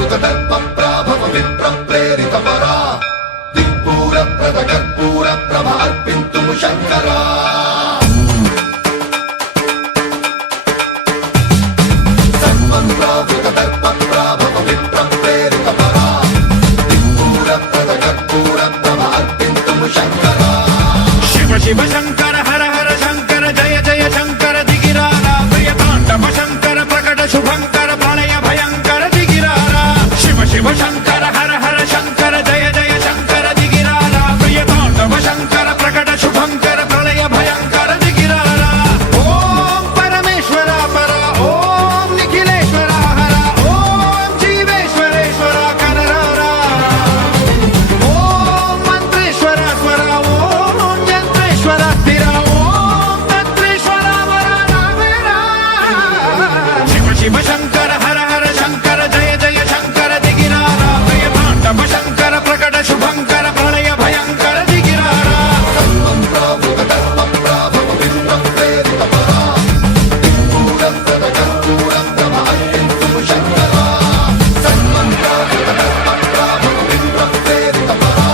ప్రావృత దర్ప ప్రాభవ విప్ర ప్రేరిత పరా దిక్పూర ప్రద కర్పూర ప్రభ అర్పింతుము శంకరా సర్వం ప్రావృత దర్ప ప్రాభవ విప్ర ప్రేరిత పరా దిక్పూర ప్రద కర్పూర ప్రభ అర్పింతుము శంకరా శివ శివ శంకర హర హర శంకర జయ జయ శంకర దిగిరారా ప్రియ తాండవ శంకర ప్రకట శుభంకర ప్రళయ భయంకర దిగిరారా శివ శివ శంకర హర హర శంకర జయ జయ శంకర దిగిరారా ప్రియ తాండవ శంకర ప్రకట శుభంకర ప్రళయ భయంకర దిగిరారా ఓం పరమేశ్వర పర ఓం నిఖిలేశ్వర హర ఓం జీవేశ్వరేశ్వర కనరారా ఓం మంత్రేశ్వర స్వర ఓం యంత్రేశ్వర స్థిర ఓం తంత్రేశ్వర వర నావేరా శివ శివ శంకర హర హర శంకర జయ జయ శంకర దిగిరారా ప్రియ తాండవ శంకర ప్రకట శుభంకర ప్రళయ భయంకర దిగిరారా సర్వం ప్రావృత దర్ప ప్రాభవ విప్ర ప్రేరిత పరా దిక్పూర ప్రద కర్పూర ప్రభ అర్పింతుము శంకరా సర్వం ప్రావృత దర్ప ప్రాభవ విప్ర ప్రేరిత పరా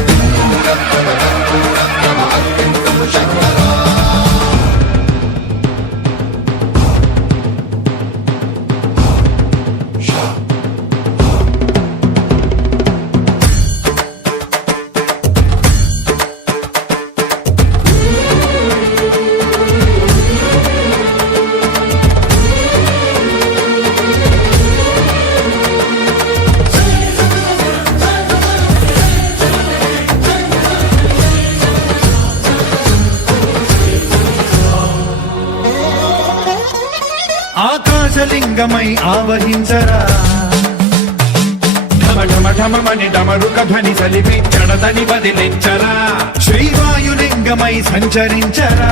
దిక్పూర ప్రద కర్పూర ప్రభ అర్పింతుము శంకరా ఆకాశలింగమై ఆవహించరా ఢమ ఢమ ఢమమని డమరుక ధ్వని సలిపి జడతని బదిలించరా శ్రీవాయులింగమై సంచరించరా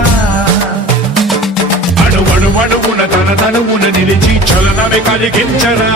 అణువణువున తన తనువున నిలిచి చలనమే కలిగించరా